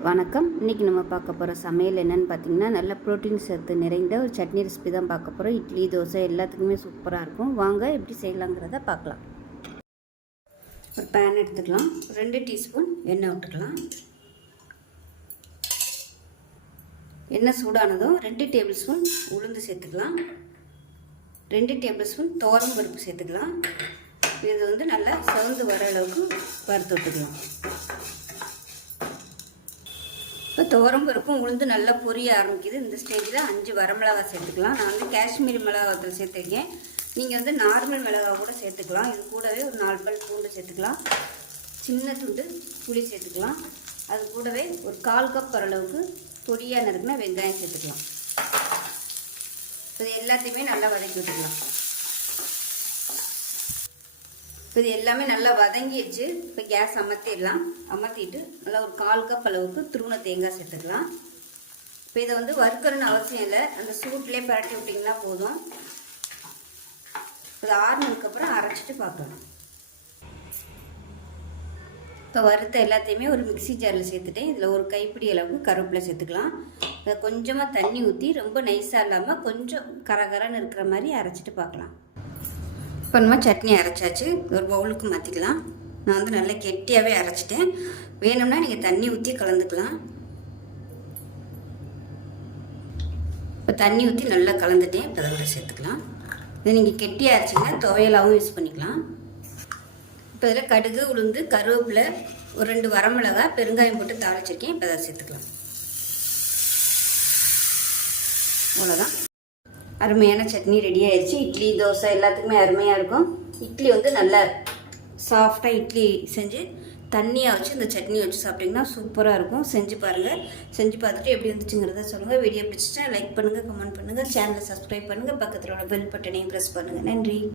வணக்கம். இன்றைக்கி நம்ம பார்க்க போகிற சமையல் என்னென்னு பார்த்தீங்கன்னா நல்ல ப்ரோட்டீன் சத்து நிறைந்த ஒரு சட்னி ரெசிபி தான் பார்க்க போகிறோம் இட்லி தோசை எல்லாத்துக்குமே சூப்பராக இருக்கும். வாங்க எப்படி செய்யலாங்கிறத பார்க்கலாம். ஒரு பேன் எடுத்துக்கலாம். ரெண்டு டீஸ்பூன் எண்ணெய் விட்டுக்கலாம். எண்ணெய் சூடானதும் ரெண்டு டேபிள் ஸ்பூன் உளுந்து சேர்த்துக்கலாம். ரெண்டு டேபிள் ஸ்பூன் தோரம் பருப்பு சேர்த்துக்கலாம். இது வந்து நல்லா சவுந்து வர அளவுக்கு வறுத்து விட்டுக்கலாம். இப்போ துவரம் பருப்பும் உளுந்து நல்லா பொரிய ஆரம்பிக்குது. இந்த ஸ்டேஜில் அஞ்சு வரமிளகா சேர்த்துக்கலாம். நான் வந்து காஷ்மீரி மிளகாத்தில் சேர்த்துருக்கேன். நீங்கள் வந்து நார்மல் மிளகா கூட சேர்த்துக்கலாம். இது கூடவே ஒரு நாலு பல் பூண்டு சேர்த்துக்கலாம். சின்ன துண்டு புளி சேர்த்துக்கலாம். அது கூடவே ஒரு கால் கப் ஓரளவுக்கு பொடியாக நறுக்குனா வெங்காயம் சேர்த்துக்கலாம். இது எல்லாத்தையுமே நல்லா வதக்கி விட்டுக்கலாம். இப்போ இது எல்லாமே நல்லா வதங்கிடுச்சு. இப்போ கேஸ் அமர்த்திடலாம். அமர்த்திட்டு நல்லா ஒரு கால் கப் அளவுக்கு துருவன தேங்காய் சேர்த்துக்கலாம். இப்போ இதை வந்து வறுக்கணும்னு அவசியம் இல்லை. அந்த சூட்லேயே பரட்டி விட்டிங்கன்னா போதும். இது ஆறுனதுக்கப்புறம் அரைச்சிட்டு பார்க்கலாம். இப்போ வறுத்த எல்லாத்தையுமே ஒரு மிக்சி ஜாரில் சேர்த்துட்டேன். இதில் ஒரு கைப்பிடி அளவுக்கு கருவேப்பிலை சேர்த்துக்கலாம். கொஞ்சமாக தண்ணி ஊற்றி ரொம்ப நைஸாக இல்லாமல் கொஞ்சம் கரகரன்னு இருக்கிற மாதிரி அரைச்சிட்டு பார்க்கலாம். இப்போ நம்ம சட்னி அரைச்சாச்சு. ஒரு பவுலுக்கு மாற்றிக்கலாம் நான் வந்து நல்லா கெட்டியாகவே அரைச்சிட்டேன். வேணும்னா நீங்கள் தண்ணி ஊற்றி கலந்துக்கலாம். இப்போ தண்ணி ஊற்றி நல்லா கலந்துட்டேன். இப்போ அதை சேர்த்துக்கலாம். இதை நீங்கள் கெட்டியாக அரைச்சிங்கன்னா துவையலாகவும் யூஸ் பண்ணிக்கலாம். இப்போ இதில் கடுகு உளுந்து கருவேப்பிலை ஒரு ரெண்டு வரமிளகா பெருங்காயம் போட்டு தாளிச்சிருக்கேன். இப்போ அதை சேர்த்துக்கலாம். அவ்வளோதான் அருமையான சட்னி ரெடி ஆயிடுச்சு. இட்லி தோசை எல்லாத்துக்குமே அருமையாக இருக்கும். இட்லி வந்து நல்லா சாஃப்டாக இட்லி செஞ்சு தண்ணியாக வச்சு இந்த சட்னி வச்சு சாப்பிட்டிங்கன்னா சூப்பராக இருக்கும். செஞ்சு பாருங்கள் செஞ்சு பார்த்துட்டு எப்படி இருந்துச்சுங்கிறத சொல்லுங்கள் வீடியோ பிடிச்சிட்டா லைக் பண்ணுங்கள் கமெண்ட் பண்ணுங்கள் சேனலை சப்ஸ்கிரைப் பண்ணுங்கள் பக்கத்தில் உள்ள பெல் பட்டனையும் ப்ரெஸ் பண்ணுங்கள் நன்றி.